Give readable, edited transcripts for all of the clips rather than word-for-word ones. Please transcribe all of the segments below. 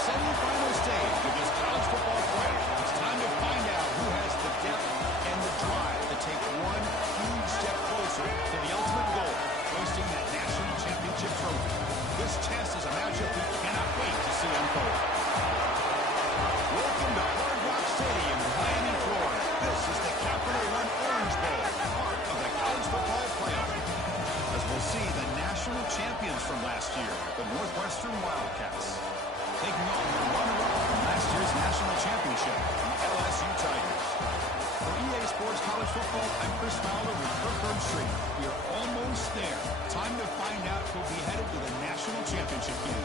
semifinal stage of this college football playoff. It's time to find out who has the depth and the drive to take one huge step closer to the ultimate goal, hoisting that national championship trophy. This test is a matchup we cannot wait to see unfold. Welcome to Hard Rock Stadium in Miami, Florida. This is the Capital One Orange Bowl, part of the college football playoff. As we'll see the national champions from last year, the Northwestern Wildcats, taking on the runner-up from last year's national championship, the LSU Tigers. For EA Sports College Football, I'm Chris Fowler with Kirk Herbstreit. We are almost there. Time to find out who'll be headed to the national championship game.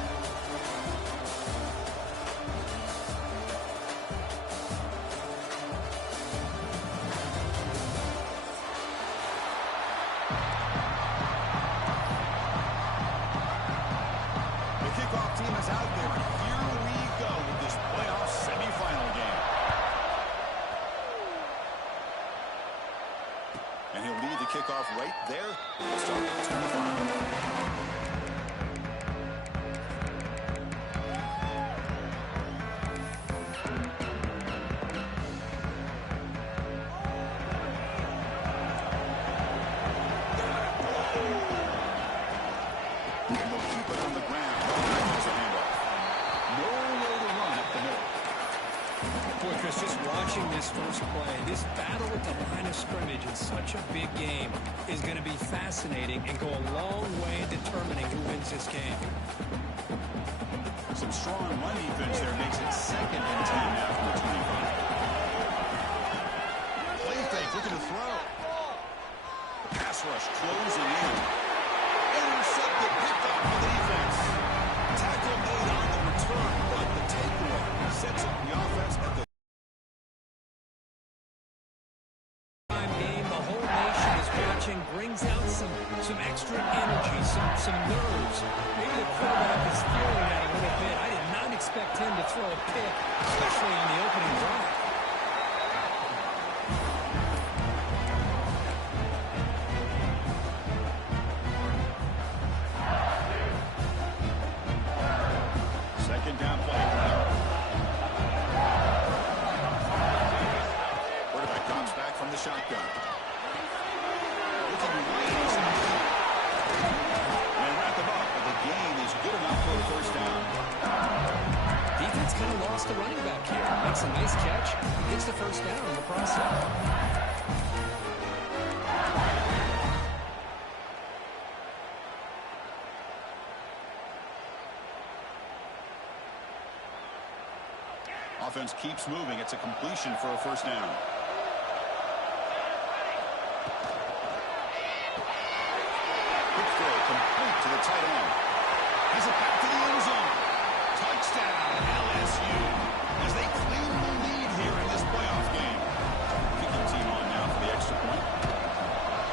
The kickoff team is out there, and here we go with this playoff semifinal game. And he'll lead the kickoff right there. We'll start at 25. And they'll keep it on the ground. There's a handoff. No way to run up the middle. Boy, Chris, just watching this first play, this battle at the line of scrimmage in such a big game is going to be fascinating and go a long way in determining who wins this game. Some strong run defense there makes it 2nd and 10 now from the 25. Play fake, looking to throw. The pass rush closing in. Intercepted, picked up for the defense. Tackle made on the return, but the takeaway sets up the offense at the Game, the whole nation is watching, brings out some extra energy, some nerves. Maybe the quarterback is feeling that a little bit. I did not expect him to throw a pick, especially on the opening drive. second down play. Quarterback drops back from the shotgun. And wrap him up, but the gain is good enough for a first down. Defense kind of lost the running back here. Makes a nice catch. Gets the first down in the process. Offense keeps moving. It's a completion for a first down. Quick throw complete to the tight end. He's it back to the end zone. Touchdown, LSU, as they claim the lead here in this playoff game. Kicking team on now for the extra point.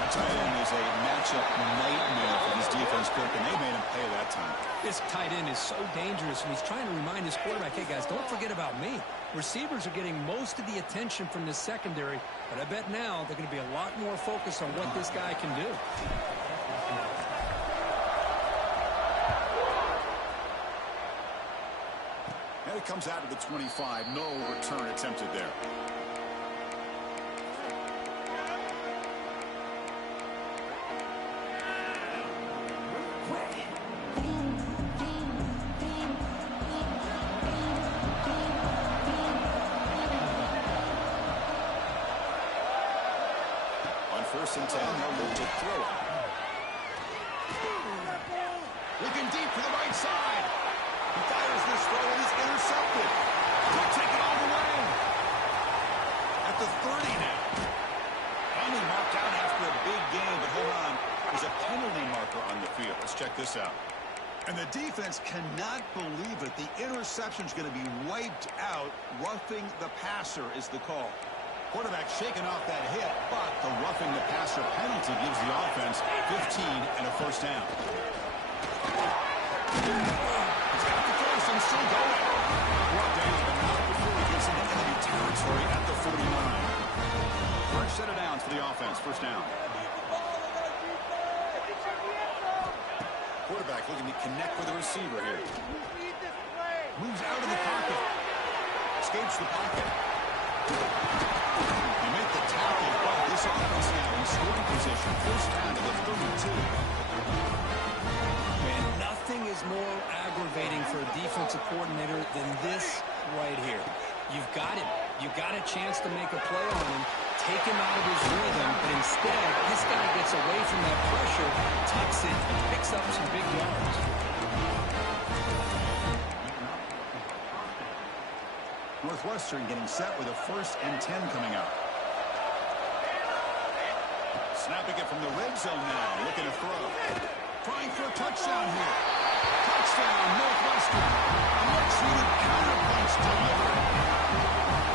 That tight end is a matchup nightmare for this defense, Kirk, and they made him pay that time. This tight end is so dangerous, and he's trying to remind his quarterback, hey, guys, don't forget about me. Receivers are getting most of the attention from this secondary, but I bet now they're going to be a lot more focused on what this guy can do. And it comes out of the 25. No return attempted there. First and 10, they'll look to throw it. Looking deep to the right side. He fires this throw and is intercepted. He'll take it all the way. At the 30 now. Finally marked out after a big game, but hold on. There's a penalty marker on the field. Let's check this out. And the defense cannot believe it. The interception's going to be wiped out. Roughing the passer is the call. Quarterback shaking off that hit, but the roughing the passer penalty gives the offense 15 and a first down. He's got the first and still going. Brought down, but not before he gets into enemy territory at the 49. First set of downs for the offense. First down. Quarterback looking to connect with the receiver here. Moves out of the escapes the pocket. They make the tackle, but this offense now in scoring position. First down to the 32. Man, nothing is more aggravating for a defensive coordinator than this right here. You've got him. You've got a chance to make a play on him, take him out of his rhythm, but instead, this guy gets away from that pressure, tucks it, and picks up some big yards. Northwestern getting set with a 1st and 10 coming up. Snapping it from the red zone now, looking to throw. Trying for a touchdown here. Touchdown, Northwestern. A much-needed counterpunch delivered.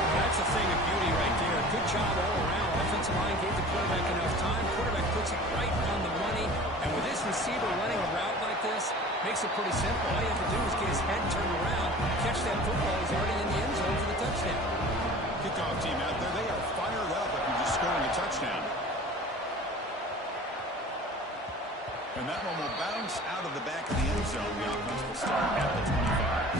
That's a thing of beauty right there. Good job all around. Offensive line gave the quarterback enough time. Quarterback puts it right on the money. And with this receiver running a route like this, makes it pretty simple. All you have to do is get his head turned around, catch that football. He's already in the end zone for the touchdown. Kickoff team out there. They are fired up after just scoring a touchdown. And that one will bounce out of the back of the end zone. The offense will start at the 25.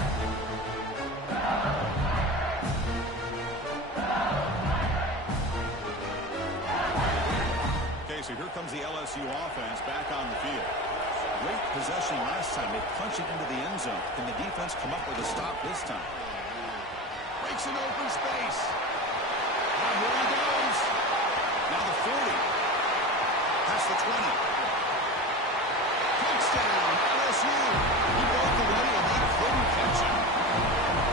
Okay, so here comes the LSU offense back on the field. Great possession last time. They punch it into the end zone. Can the defense come up with a stop this time? Breaks an open space. And here he goes. Now the 40. Past the 20. Touchdown, LSU. He broke away and he couldn't catch him.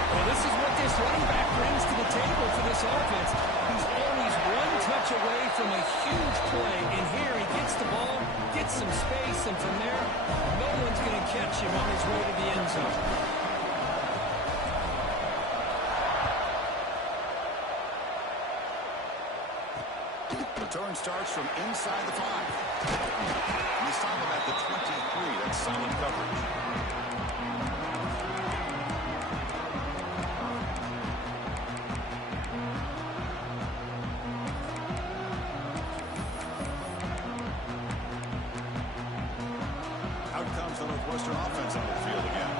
Well, this is what this running back brings to the table for this offense. He's always one touch away from a huge play. And here he gets the ball, gets some space, and from there, no one's going to catch him on his way to the end zone. Return starts from inside the 5. And they stop him at the 23. That's solid coverage. Out comes the Northwestern offense on the field again.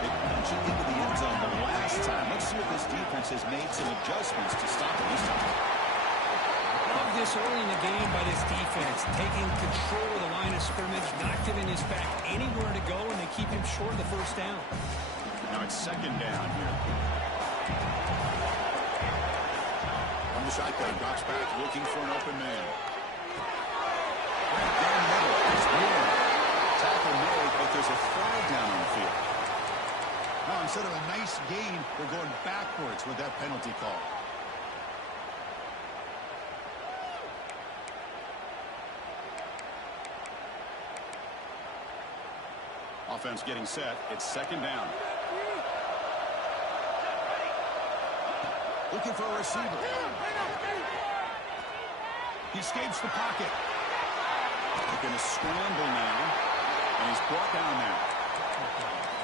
They punch it into the end zone the last time. Let's see if this defense has made some adjustments to stop it this time. Love this early in the game by this defense, taking control of the line of scrimmage, not giving his back anywhere to go, and they keep him short of the first down. Now it's 2nd down here. From the shotgun, drops back, looking for an open man. Right down the middle, it's Wheeler. Tackle made, but there's a flag down on the field. Now instead of a nice gain, they're going backwards with that penalty call. Offense getting set. It's 2nd down. Looking for a receiver. He escapes the pocket. They're going to scramble now. And he's brought down now.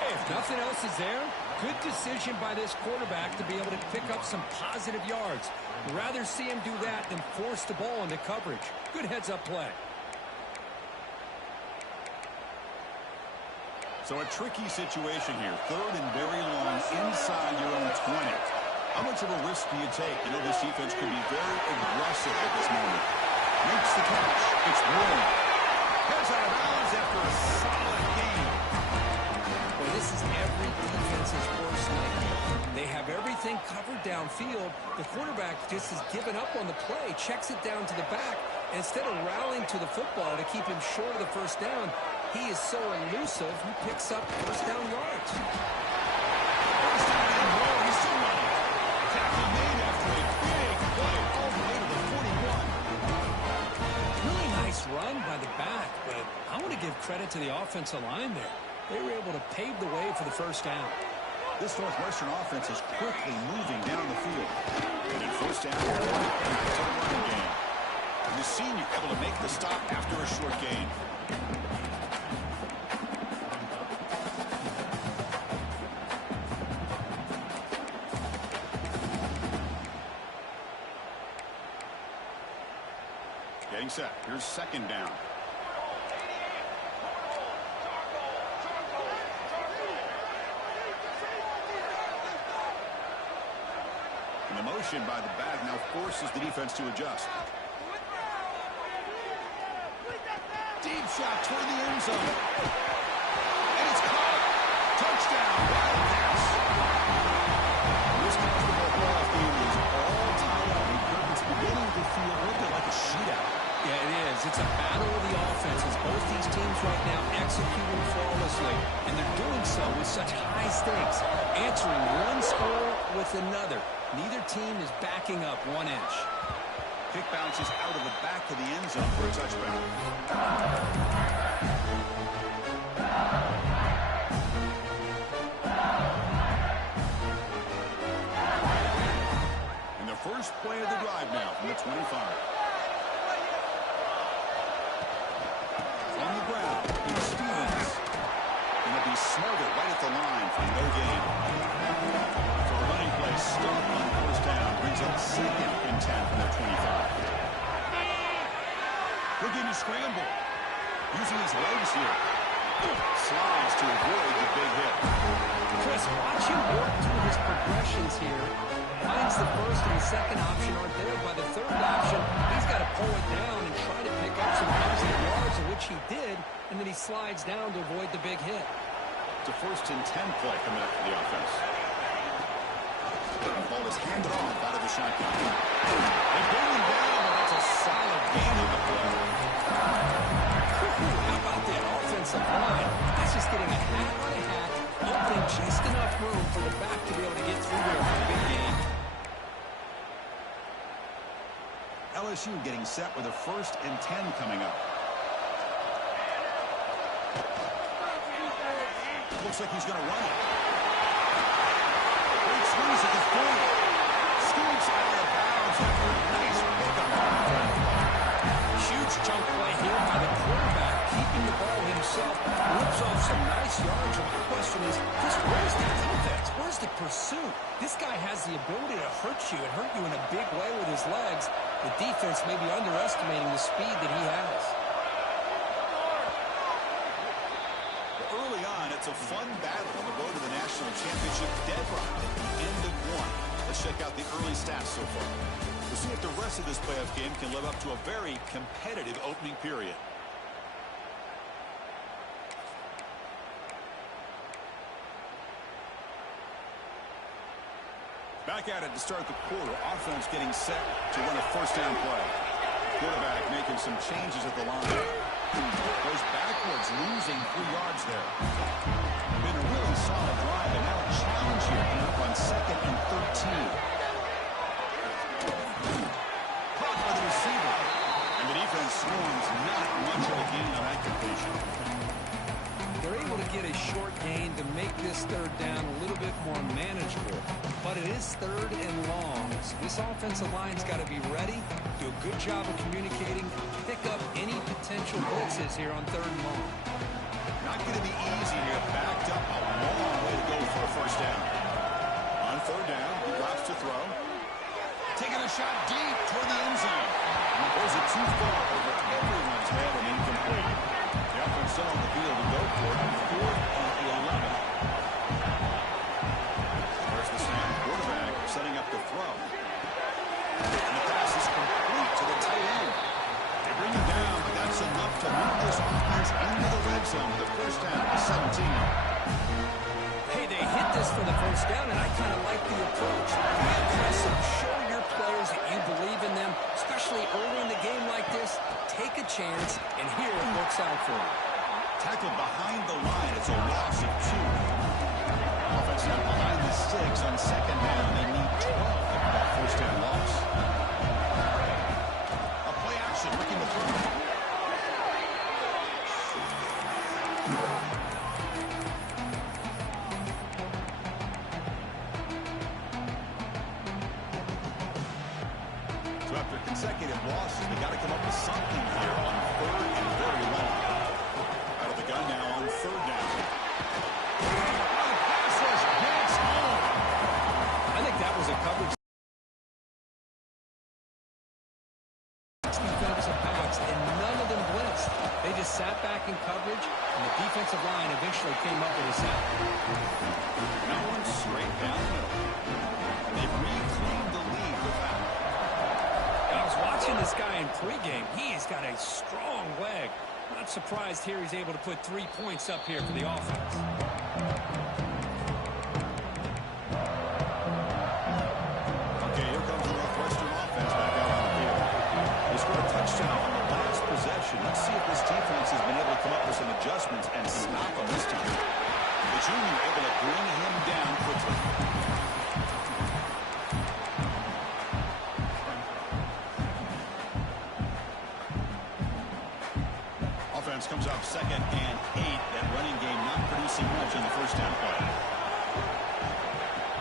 Hey, if nothing else is there, good decision by this quarterback to be able to pick up some positive yards. Rather see him do that than force the ball into coverage. Good heads-up play. So a tricky situation here. 3rd and very long inside your own 20. How much of a risk do you take? You know, this defense could be very aggressive at this moment. Makes the catch. It's Warren. Heads out of bounds after a solid game. Well, this is every defense's worst nightmare. They have everything covered downfield. The quarterback just has given up on the play, checks it down to the back. Instead of rallying to the football to keep him short of the first down, he is so elusive, he picks up first down yards. First down and more. He's still running. Tackle made after a big play all the way to the 41. Really nice run by the back, but I want to give credit to the offensive line there. They were able to pave the way for the first down. This Northwestern offense is quickly moving down the field. And in first down, to the running game. And the senior able to make the stop after a short gain. Getting set. Here's 2nd down. the motion by the back now forces the defense to adjust. Deep shot toward the end zone. And it's caught. Touchdown, Wildcats. This college football playoff game is all tied up. It's beginning to feel a little bit like a shootout. Yeah, it is. It's a battle of the offenses. Both these teams right now executing flawlessly, and they're doing so with such high stakes, answering one score with another. Neither team is backing up 1 inch. Kick bounces out of the back of the end zone for a touchback. And the first play of the drive now from the 25. On the ground, it's Stevens. And he'll be smothered right at the line for no gain. So the running play stop on first down brings up 2nd and 10 from their 25. Looking to scramble. Using his legs here. Slides to avoid the big hit. Chris, watch him work through his progressions here. Finds the first and the second option aren't there. By the third option, he's got to pull it down and try to pick up some positive yards, which he did, and then he slides down to avoid the big hit. It's a 1st and 10 play coming up for the offense. The ball is handed off out of the shotgun. They bring him down, but that's a solid gain on the play. How about that offensive line? That's just getting a hat on a hat, opening just enough room for the back to be able to get through there for a big gain. LSU getting set with a 1st and 10 coming up. Looks like he's going to run it. Great squeeze at the 40. Scoots out of bounds after a nice pickup. Huge chunk play here by the quarterback, keeping the ball himself, rips off some nice yards. And my question is, just where's the defense? Where's the pursuit? This guy has the ability to hurt you and hurt you in a big way with his legs. The defense may be underestimating the speed that he has. Early on, it's a fun battle on the road to the national championship deadline at the end of 1. Let's check out the early stats so far. We'll see if the rest of this playoff game can live up to a very competitive opening period. Back at it to start the quarter. Offense getting set to run a 1st down play. Quarterback making some changes at the line. Goes backwards, losing 3 yards there. Been a really solid drive, and now a challenge here coming up on 2nd and 13. Caught by the receiver. And the defense swarms not much of a gain on that completion. They're able to get a short gain to make this 3rd down a little bit more manageable. But it is 3rd and long. So this offensive line's got to be ready, do a good job of communicating, pick up any potential blitzes here on 3rd and long. Not going to be easy here. Backed up a long way to go for a 1st down. On 3rd down, he drops to throw. Taking a shot deep toward the end zone. And throws it too far over everyone's head and incomplete. The offense still on the field to go for it on 4th and 11. There's the snap. Quarterback setting up the throw. And the pass is complete to the tight end. They bring him down, but that's enough to move this offense into the red zone with a 1st down to 17. Hey, they hit this for the 1st down, and I kind of like the approach. Be impressive. Show your players that you believe in them, especially early in the game like this. Take a chance, and here it works out for them. Tackled behind the line. It's a loss of 2. Offense now behind the sticks on 2nd down. They need 12 to get that 1st down loss. A play action looking to throw. So after consecutive losses, they got to come up with something here on 3rd and very long. Out of the gun now on 3rd down. I think that was a coverage. Defensive backs, and none of them blitzed. They just sat back in coverage, and the defensive line eventually came up with a sack. Now one straight down the middle. They've reclaimed the lead watching this guy in pregame, he's got a strong leg. Not surprised here he's able to put 3 points up here for the offense. Okay, here comes the Northwestern offense back out on the field. They scored a touchdown on the last possession. Let's see if this defense has been able to come up with some adjustments and stop them this time. The junior able to bring him down quickly. Offense comes up 2nd and 8. That running game not producing much on the first down play.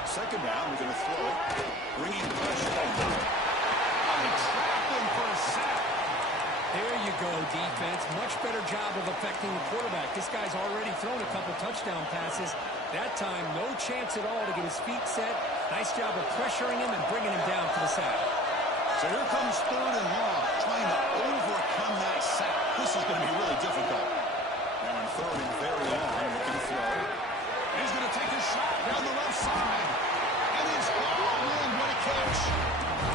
2nd down, we're going to throw it. Bringing pressure over. They trap him for a sack. There you go, defense. Much better job of affecting the quarterback. This guy's already thrown a couple touchdown passes. That time, no chance at all to get his feet set. Nice job of pressuring him and bringing him down for the sack. So here comes 3rd and long, trying to overcome that sack. This is going to be really difficult. Now on 3rd and very long, looking to throw. He's going to take a shot down the left side. And it's all in. What a catch.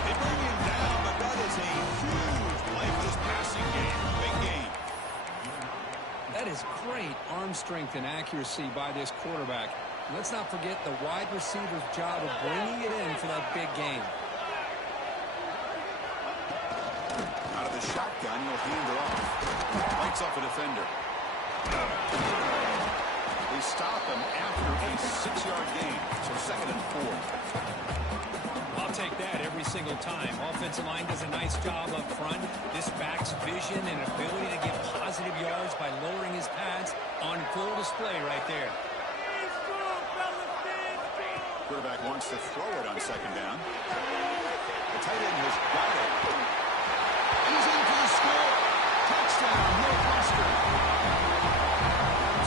They bring him down, but that is a huge play for this passing game. Big game. That is great arm strength and accuracy by this quarterback. Let's not forget the wide receiver's job of bringing it in for that big game. Out of the shotgun, he'll hand it off. Lights off a defender. They stop him after a 6-yard gain. So 2nd and 4. I'll take that every single time. Offensive line does a nice job up front. This back's vision and ability to get positive yards by lowering his pads on full display right there. Quarterback wants to throw it on 2nd down. The tight end has got it. He's in for the score. Touchdown, Northwestern.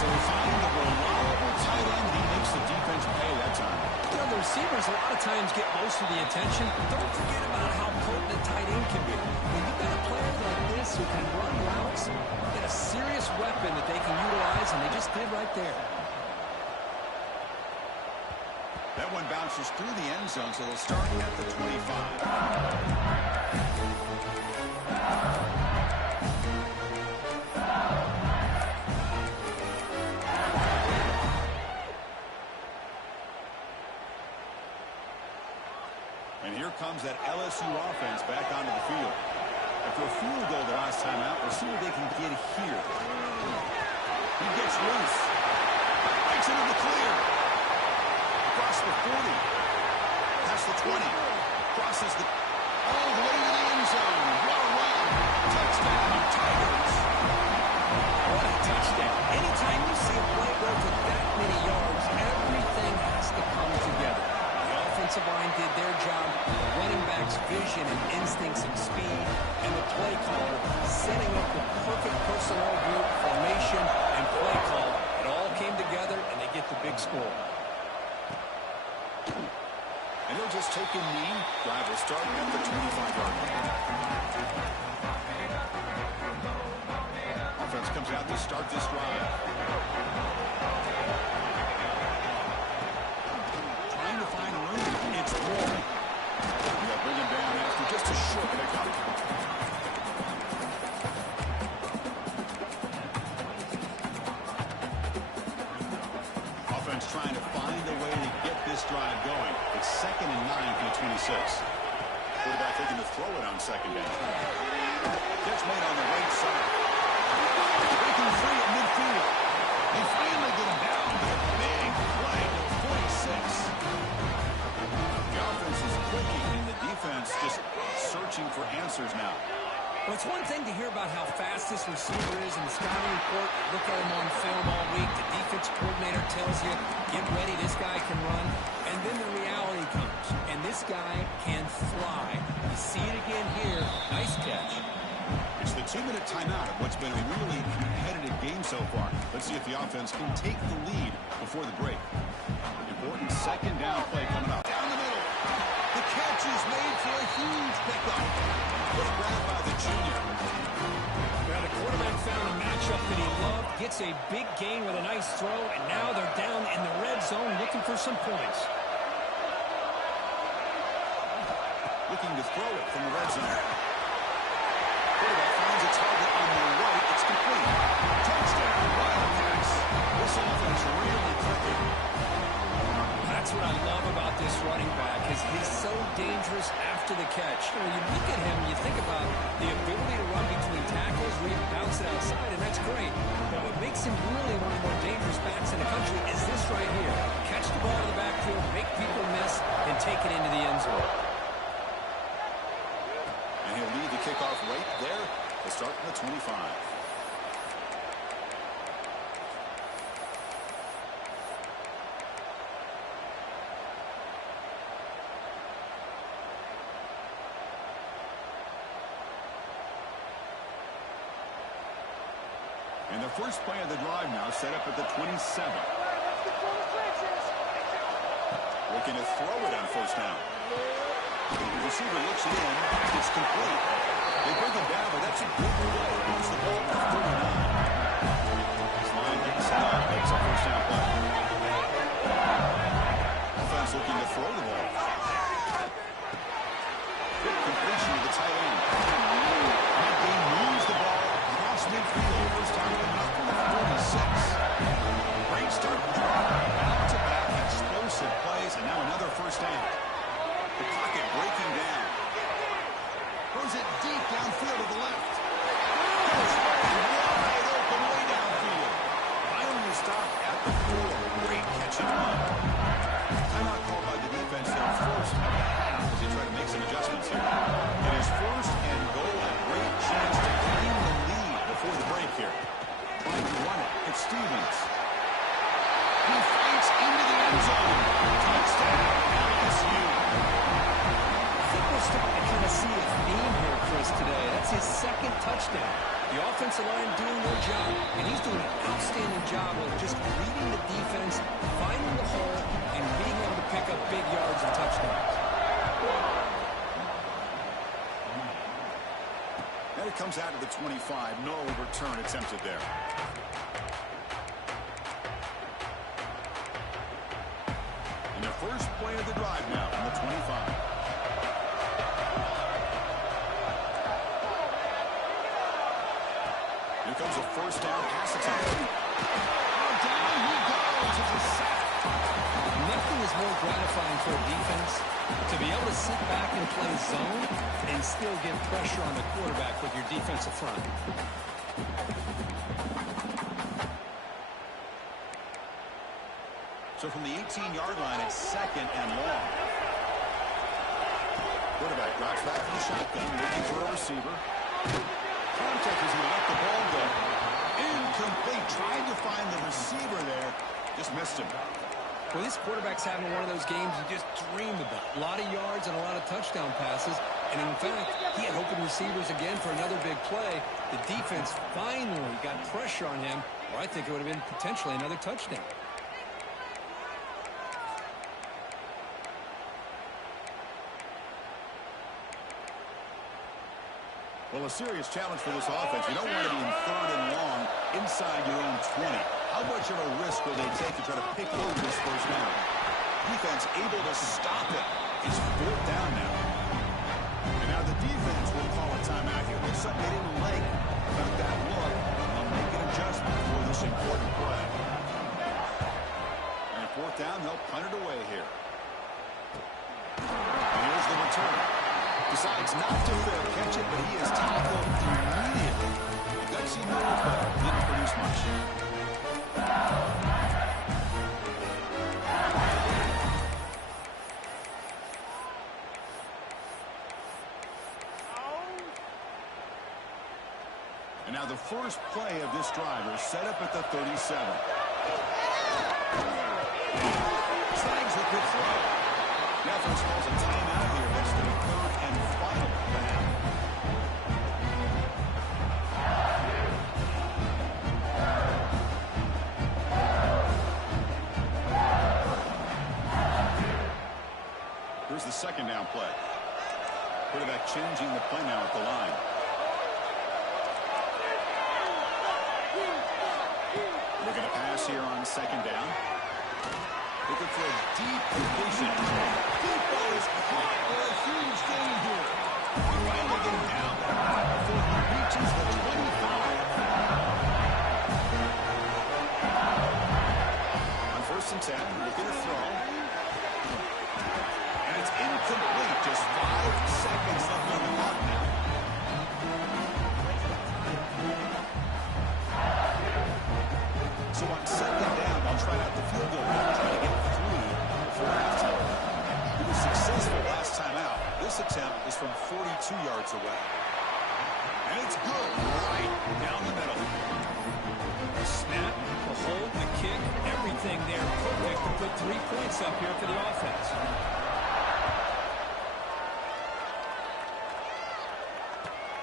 So we find the reliable tight end. He makes the defense pay that time. You know, the receivers a lot of times get most of the attention. Don't forget about how potent a tight end can be. When you've got a player like this who can run routes, get a serious weapon that they can utilize, and they just did right there. That one bounces through the end zone, so they'll start at the 25. And here comes that LSU offense back onto the field. After a field goal the last time out, we'll see what they can get here. He gets loose. Breaks into the clear. Across the 40. Past the 20. Crosses the... all the way to the end zone. What a run. Touchdown, Tigers. What a touchdown. Anytime you see a play go for that many yards, everything has to come together. The offensive line did their job, the running back's vision and instincts and speed, and the play caller setting up the perfect personnel group, formation, and play call. It all came together, and they get the big score. And he'll just take a knee. Drive will start at the 25-yard line. Offense comes out to start this drive. Trying to find room. It's Ward. They'll bring him down after just a short pickup. Offense trying to find a way to get this drive going. It's 2nd and 9 from the 26. Quarterback looking to throw it on 2nd down. Catch made on the right side. Breaking free at midfield. They finally get him down to a big play to 46. The offense is clicking and the defense just searching for answers now. Well, it's one thing to hear about how fast this receiver is in the scouting report. You look at him on film all week. The defense coordinator tells you, get ready, this guy can run. And then the reality comes, and this guy can fly. You see it again here. Nice catch. It's the 2-minute timeout of what's been a really competitive game so far. Let's see if the offense can take the lead before the break. Important 2nd down play coming up. Down the middle. The catch is made for a huge pickup. Good grab by the junior. Well, the quarterback found a matchup that he loved, gets a big gain with a nice throw, and now they're down in the red zone looking for some points. Looking to throw it from the red zone. quarterback finds a target on the right. It's complete. Touchdown, Wildcats. This offense really clicking. That's what I love about this running back, is he's so dangerous after the catch. You know, you look at him and you think about the ability to run between tackles, or even bounce it outside, and that's great. But what makes him really one of the more dangerous backs in the country is this right here. Catch the ball in the backfield, make people miss, and take it into the end zone. And he'll lead the kickoff right there. They'll start from the 25. And the first play of the drive now set up at the 27. Looking to throw it on first down. The receiver looks in. It's complete. They bring him down, but that's a good play. It's the ball to 39. This line getting set up. Makes a first down play. Offense looking to throw the ball. Quick completion to the tight end. He moves the ball across midfield. First time coming up from the 46. Great start. Back-to-back explosive plays, and now another first down. The pocket breaking down. Throws it deep downfield to the left. Wide open way downfield. Finally stopped at the 4. Great catch and run. Timeout called by the defense there first as they try to make some adjustments here. It is first and goal. A great chance to claim the lead before the break here. Trying to run it. It's Stevens. He fights into the end zone. Touchdown, LSU. I think we're starting to kind of see a theme here, Chris, today. That's his second touchdown. The offensive line doing their job, and he's doing an outstanding job of just reading the defense, finding the hole, and being able to pick up big yards and touchdowns. And it comes out of the 25. No return attempted there. And the first play of the drive now on the 25. Here comes a first down pass attempt. Down he goes. It's a sack. Nothing is more gratifying for a defense to be able to sit back and play zone and still get pressure on the quarterback with your defensive front. So from the 18-yard line, it's second and long. Quarterback drops back from the shotgun, looking for a receiver. Contact as he let the ball go. Incomplete. Trying to find the receiver there. Just missed him. Well, this quarterback's having one of those games you just dream about. A lot of yards and a lot of touchdown passes. And in fact, he had open receivers again for another big play. The defense finally got pressure on him, or I think it would have been potentially another touchdown. Well, a serious challenge for this offense. You don't want to be in third and long inside your own 20. How much of a risk will they take to try to pick over this first down? Defense able to stop it. It's fourth down now. And now the defense will call a timeout here. It's something they didn't like about that look. They'll make an adjustment for this important play. And fourth down, they'll punt it away here. And here's the return. Decides not to fair catch it, but he is tackled immediately. The gutsy move, but didn't produce much. And now the first play of this drive is set up at the 37. Slangs a good throw. The offense calls a timeout here. That's the third and final down. Here's the second down play. Quarterback changing the play now at the line. Looking to pass here on second down. Looking for a deep completion. Deep ball is caught for a huge gain here. He finally getting down before he seconds left on the clock now. So on second down, I'll try out the field goal line, try to get 3 before halftime. He was successful last time out. This attempt is from 42 yards away. And it's good, right down the middle. The snap, the hold, the kick, everything there perfect to put 3 points up here for the offense.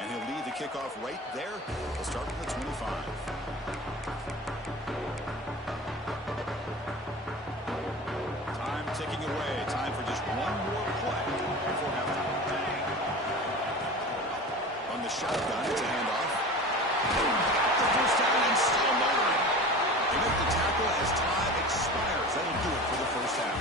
And he'll lead the kickoff right there. We'll start from the 25. Time ticking away. Time for just one more play before halftime. On the shotgun, it's a handoff. The first down and still motoring. They make the tackle as time expires. That'll do it for the first half.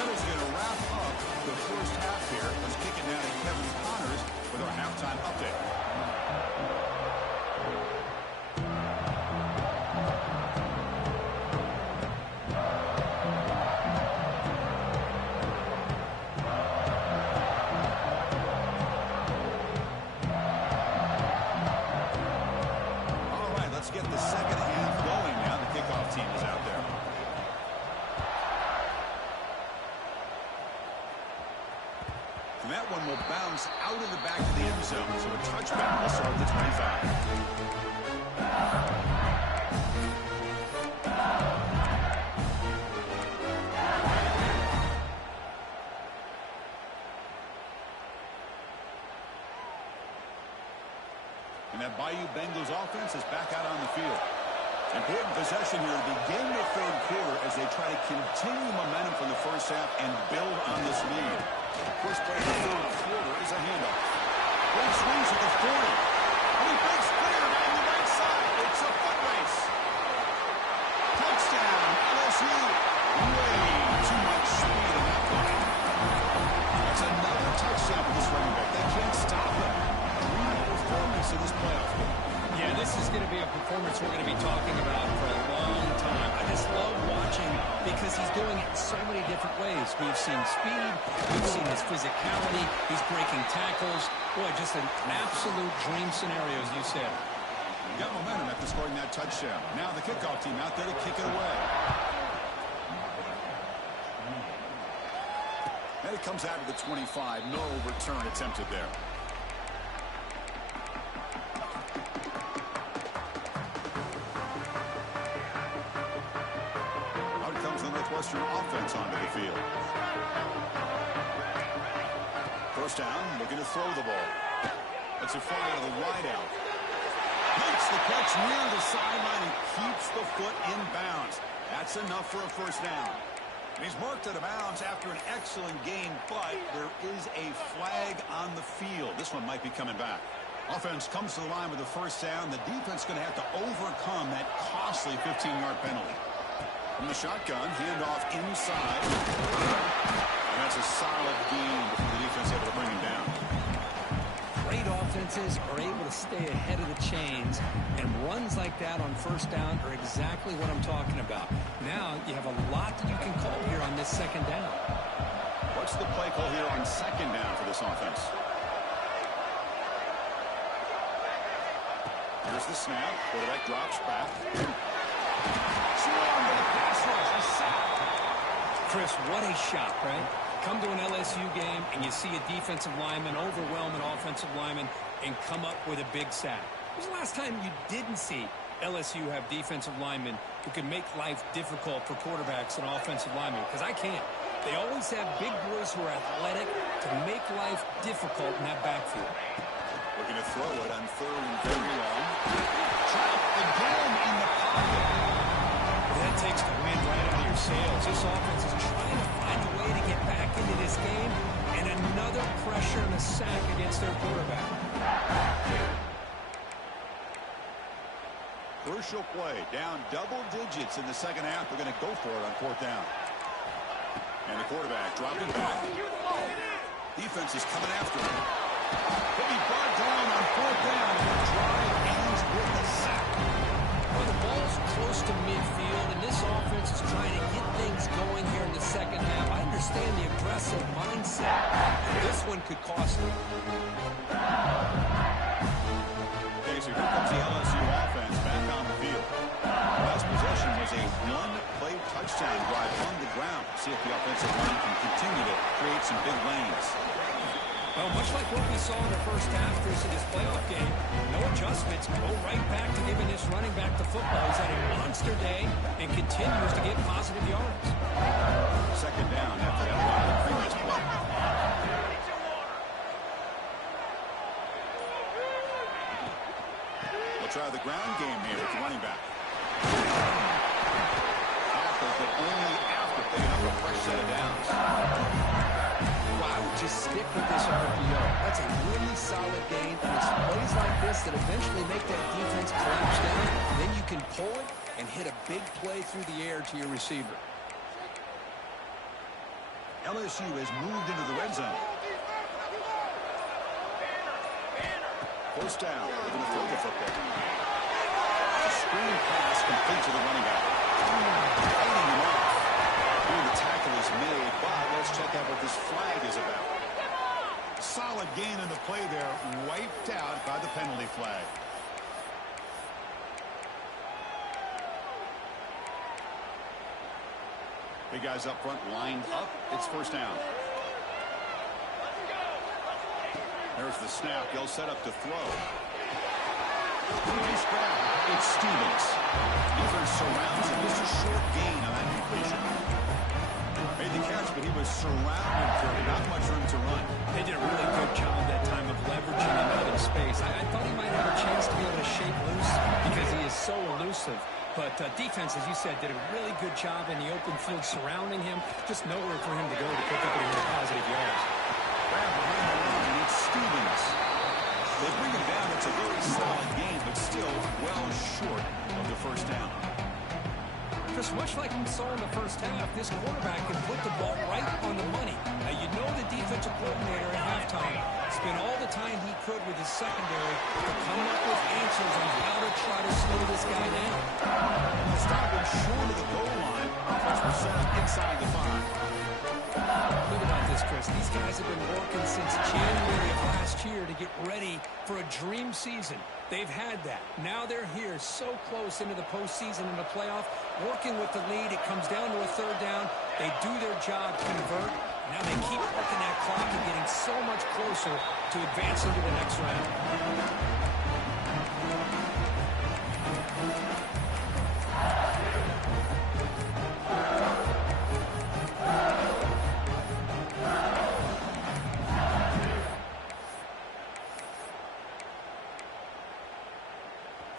Metter's going to wrap up the first half here. Let's kick it now to Kevin Connors with our halftime update. All right, let's get the second half going now. The kickoff team is out there. And that one will bounce out of the back of the end zone. So a touchback will start at the 25. And that Bayou Bengals offense is back out on the field. Important possession here to begin the third quarter as they try to continue momentum from the first half and build on this lead. First play of the third quarter is a handoff. Big swings at the 40. And he breaks clear down the right side. It's a foot race. Touchdown, LSU. Way too much speed in that play. That's another touchdown for this running back. They can't stop him. Real performance in this playoff game. Yeah, this is going to be a performance we're going to be talking about for a long time. I just love watching because he's doing it in so many different ways. We've seen speed. We've seen his physicality. He's breaking tackles. Boy, just an absolute dream scenario, as you said. Got momentum after scoring that touchdown. Now the kickoff team out there to kick it away. And it comes out of the 25. No return attempted there. Out comes the Northwestern offense onto the field. First down, looking to throw the ball. That's a fly out of the wideout. Makes the catch near the sideline and keeps the foot in bounds. That's enough for a first down. And he's marked out of bounds after an excellent game, but there is a flag on the field. This one might be coming back. Offense comes to the line with the first down. The defense is going to have to overcome that costly 15-yard penalty. From the shotgun, handoff inside. And that's a solid gain before the defense able to bring him down. Great offenses are able to stay ahead of the chains, and runs like that on first down are exactly what I'm talking about. Now you have a lot that you can call here on this second down. What's the play call here on second down for this offense? Here's the snap. Quarterback drops back. Swarm to the pass rush. A sack. Chris, what a shot, right? Come to an LSU game and you see a defensive lineman overwhelm an offensive lineman and come up with a big sack. When was the last time you didn't see LSU have defensive linemen who can make life difficult for quarterbacks and offensive linemen? Because I can't. They always have big boys who are athletic to make life difficult in that backfield. Looking to throw it on third and very long. Trap again in the pocket. That takes the wind right out of your sails. This offense is trying to find a way to get back into this game, and another pressure and a sack against their quarterback. Crucial play. Down double digits in the second half. They're going to go for it on fourth down. And the quarterback dropping back. Defense is coming after him. He'll be brought down on fourth down. And the drive ends with a sack. Well, the ball's close to midfield, and this offense is trying to get things going here in the second half. I understand the aggressive mindset. This this one could cost them. Okay, so here comes the LSU offense back on the field. Last possession was a one-play touchdown drive on the ground. See if the offensive line can continue to create some big lanes. Well, much like what we saw in the first half versus this playoff game, no adjustments. Go right back to giving this running back the football. He's had a monster day and continues to get positive yards. Second down after that run on the previous play. We'll try the ground game here with the running back. Tackled, but only after picking up a fresh set of downs. I would just stick with this RPO. That's a really solid game, and it's plays like this that eventually make that defense collapse down, and then you can pull it and hit a big play through the air to your receiver. LSU has moved into the red zone. First down, they're going to throw the football. A screen pass complete to the running back. Fighting him off. The tackle is made, but let's check out what this flag is about. Solid gain in the play there, wiped out by the penalty flag. Big guys up front lined up. It's first down. There's the snap. He'll set up to throw. Nice grab. It's Stevens. Defense surrounds him. Just a short gain on that completion. Made the catch, but he was surrounded for not much room to run. They did a really good job that time of leveraging him out in space. I thought he might have a chance to be able to shake loose because he is so elusive. But defense, as you said, did a really good job in the open field surrounding him. Just nowhere for him to go to pick up any more positive yards. Grab behind the line. It's Stevens. They bring him down. It's a very solid game, but still well short of the first down. Just much like we saw in the first half, this quarterback can put the ball right on the money. Now, you know the defensive coordinator at halftime spent all the time he could with his secondary to come up with answers on how to try to slow this guy down. Stop him short of the goal line. Offense will set up inside the 5. Think about this, Chris. These guys have been working since January of last year to get ready for a dream season. They've had that. Now they're here so close into the postseason and the playoff, working with the lead. It comes down to a third down. They do their job, convert. Now they keep working that clock and getting so much closer to advancing to the next round.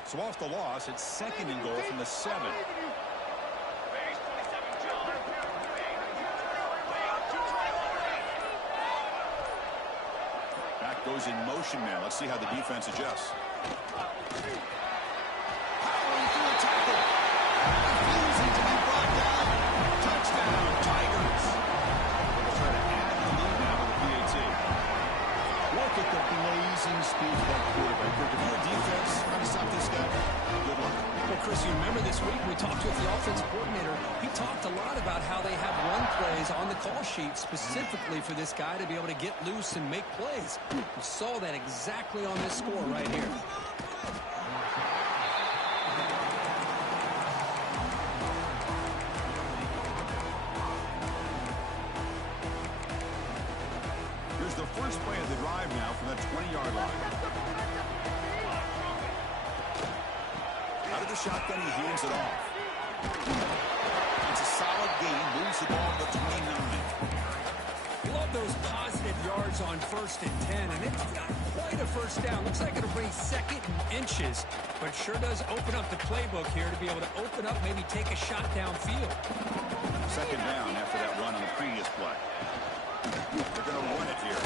So off the loss, it's second and goal from the 7. Back goes in motion now. Let's see how the defense adjusts. Powering through a tackle. Refusing to be brought down. Touchdown, Tigers. They'll try to add the lead now with the PAT. Look at the blazing speed of that quarterback. If you're a defense trying to stop this guy, good luck. Well, Chris, you remember this week we talked with the offensive coordinator. He talked a lot about how they have run plays on the call sheet specifically for this guy to be able to get loose and make plays. We saw that exactly on this score right here. Here's the first play of the drive now from the 20-yard line. Out of the shotgun, he hands it off. It's a solid gain, moves the ball to the 29. Love those positive yards on 1st and 10, and it's not quite a first down. Looks like it'll bring second and inches, but sure does open up the playbook here to be able to open up, maybe take a shot downfield. Second down after that run on the previous play. They're going to run it here.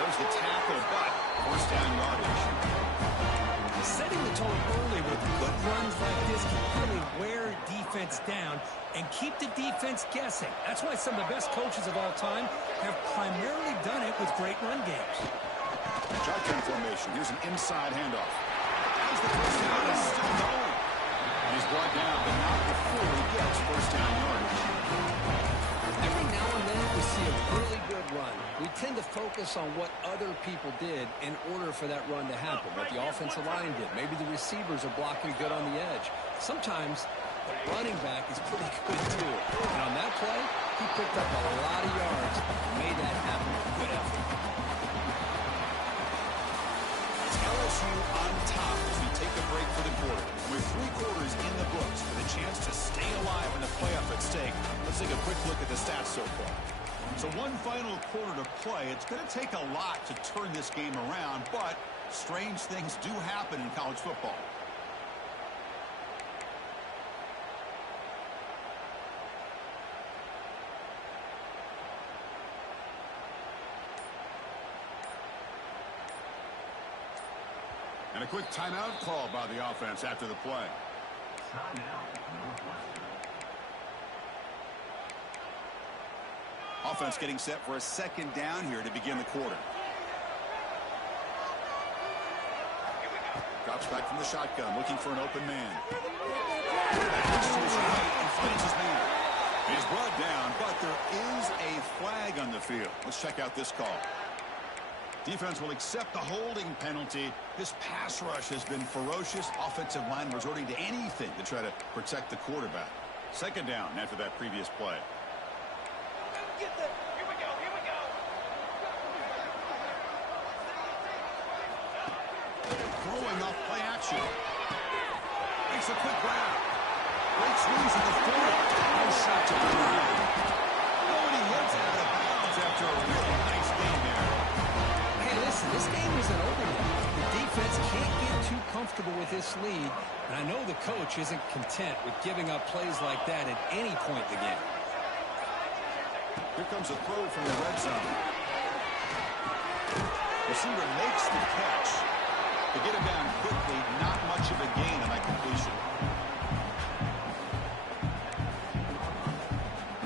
There's the tackle, but first down yardage. Setting the tone early with good runs like this can really wear defense down and keep the defense guessing. That's why some of the best coaches of all time have primarily done it with great run games. Shotgun formation. Here's an inside handoff. As the first down is still going. He's brought down, but not before he gets first down yardage. Every now and then we see a really good run. We tend to focus on what other people did in order for that run to happen, what the offensive line did. Maybe the receivers are blocking good on the edge. Sometimes the running back is pretty good, too. And on that play, he picked up a lot of yards and made that happen with a good effort. It's LSU on top as we take a break for the quarter. With 3 quarters in the books for the chance to stay alive in the playoff at stake, let's take a quick look at the stats so far. So one final quarter to play. It's going to take a lot to turn this game around, but strange things do happen in college football. And a quick timeout call by the offense after the play. Offense getting set for a second down here to begin the quarter. Drops back from the shotgun, looking for an open man. Backs to his right and finds his man. He's brought down, but there is a flag on the field. Let's check out this call. Defense will accept the holding penalty. This pass rush has been ferocious. Offensive line resorting to anything to try to protect the quarterback. Second down after that previous play. Here we go. Throwing off play action. Makes a quick grab. Great squeeze in the 40. No shot to the ground. Nobody hits out of bounds after a really nice game there. Hey, listen, this game isn't over yet. The defense can't get too comfortable with this lead, and I know the coach isn't content with giving up plays like that at any point in the game. Here comes a throw from the red zone. Receiver makes the catch. To get him down quickly, not much of a gain on that completion.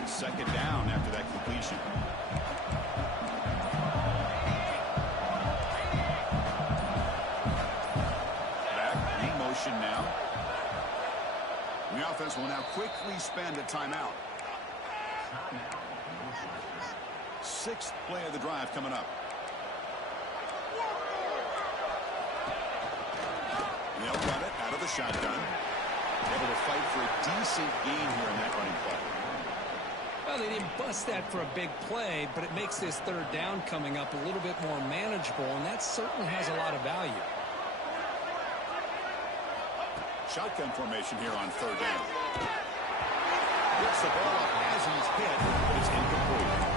Second down after that completion. Back in motion now. The offense will now quickly spend a timeout. 6th play of the drive coming up. They'll run it out of the shotgun. Able to fight for a decent gain here in that running play. Well, they didn't bust that for a big play, but it makes this third down coming up a little bit more manageable, and that certainly has a lot of value. Shotgun formation here on third down. Gets the ball up as he's hit, but it's incomplete.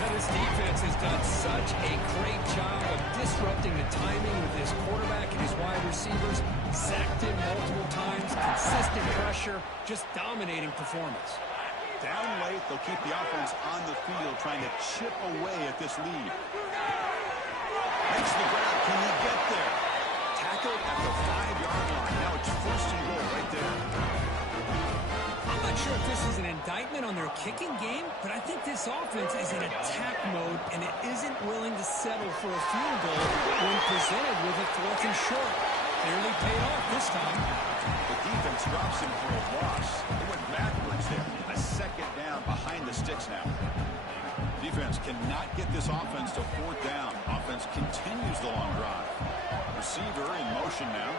Now, this defense has done such a great job of disrupting the timing with his quarterback and his wide receivers. Sacked him multiple times, consistent pressure, just dominating performance. Down late, they'll keep the offense on the field trying to chip away at this lead. Makes the grab. Can he get there? Tackled at the 5-yard line. Now it's 1st and goal right there. I'm not sure if this is an indictment on their kicking game, but I think this offense is in attack mode, and it isn't willing to settle for a field goal when presented with a 4th and short. Clearly paid off this time. The defense drops him for a loss. They went backwards there. A second down behind the sticks now. Defense cannot get this offense to 4th down. Offense continues the long drive. Receiver in motion now.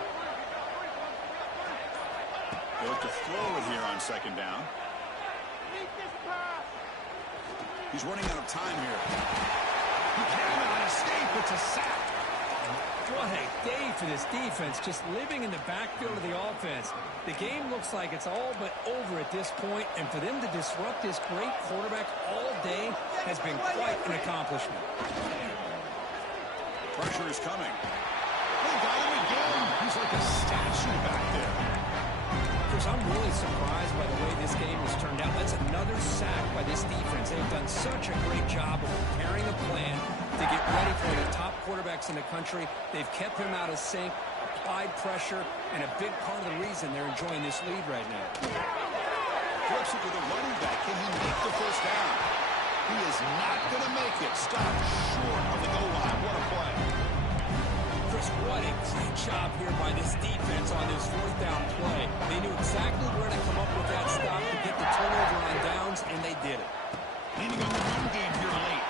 They look to throw it here on second down. He's running out of time here. He cannot escape. It's a sack. What a day for this defense, just living in the backfield of the offense. The game looks like it's all but over at this point, and for them to disrupt this great quarterback all day has been quite an accomplishment. Pressure is coming. They got him again. He's like a statue back there. Chris, I'm really surprised by the way this game has turned out. That's another sack by this defense. They've done such a great job of preparing a plan to get ready for the top quarterbacks in the country. They've kept him out of sync, applied pressure, and a big part of the reason they're enjoying this lead right now. Flips it to the running back. Can he make the 1st down? He is not going to make it. Stopped short of the goal line. What a play. Chris, what a great job here by this defense on this 4th down play. They knew exactly where to come up with that stop to get the turnover on downs, and they did it. Leaning on the run game here late.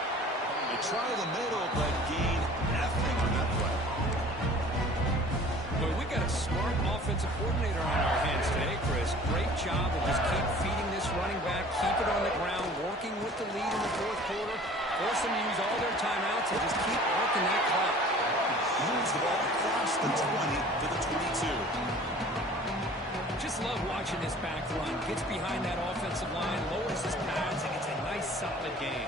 It's try the middle, but gain nothing on that play. Well, we got a smart offensive coordinator on our hands today, Chris. Great job of just keep feeding this running back, keep it on the ground, working with the lead in the fourth quarter, force them to use all their timeouts, and just keep working that clock. Moves the ball across the 20 to the 22. Just love watching this back run. Gets behind that offensive line, lowers his pads, and it's a nice, solid game.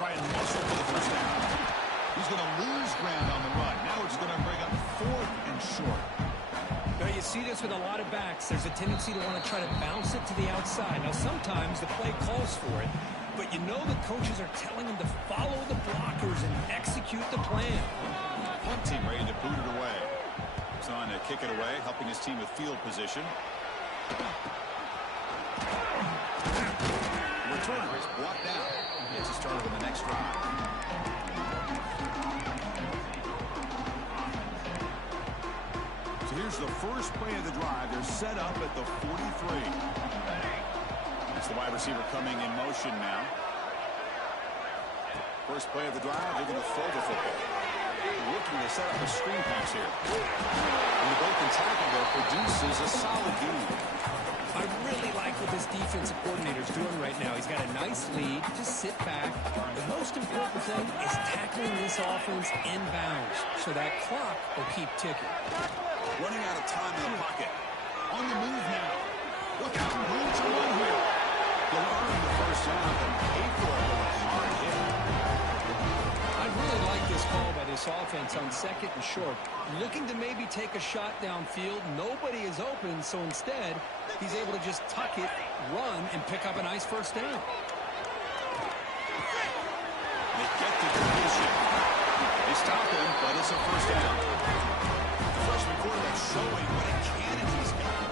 Try and muscle for the first down. He's going to lose ground on the run. Now it's going to bring up 4th and short. Now you see this with a lot of backs. There's a tendency to want to try to bounce it to the outside. Now sometimes the play calls for it, but you know the coaches are telling them to follow the blockers and execute the plan. Punt team ready to boot it away. He's on to kick it away, helping his team with field position. The returner is blocked out. Gets us started on the next drive. So here's the first play of the drive. They're set up at the 43. It's the wide receiver coming in motion now. First play of the drive, they're going to throw the football. Looking to set up a screen pass here. And the broken tackle there produces a solid gain. I really like what this defensive coordinator's doing right now. He's got a nice lead. Just sit back. The most important thing is tackling this offense inbounds so that clock will keep ticking. Running out of time in the pocket. On the move now. Look out, room to run here. They'll earn the first down and pay for it with a hard hit. I really like this call by this offense on 2nd and short. Looking to maybe take a shot downfield. Nobody is open, so instead, he's able to just tuck it, run, and pick up a nice first down. They get the completion. They stop him, but it's a first down. The freshman quarterback showing what a cannon he's got.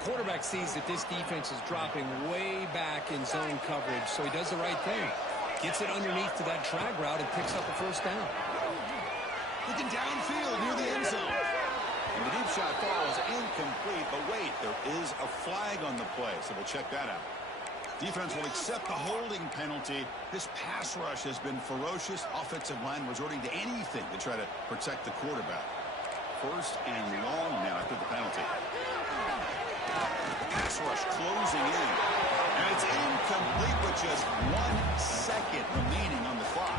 Quarterback sees that this defense is dropping way back in zone coverage, so he does the right thing. Gets it underneath to that drag route and picks up a first down. Looking downfield near the end zone. And the deep shot falls incomplete, but wait, there is a flag on the play, so we'll check that out. Defense will accept the holding penalty. This pass rush has been ferocious. Offensive line resorting to anything to try to protect the quarterback. First and long now after the penalty. Pass rush closing in. And it's incomplete with just 1 second remaining on the clock.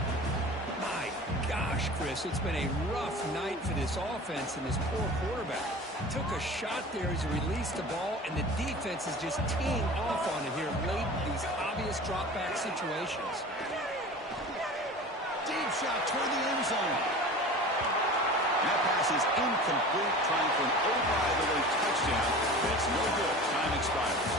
My gosh, Chris, it's been a rough night for this offense and this poor quarterback. Took a shot there as he released the ball, and the defense is just teeing off on it here late in these obvious drop-back situations. Deep shot toward the end zone. That pass is incomplete, trying for an over-the-way touchdown, but it's no good. Time expires.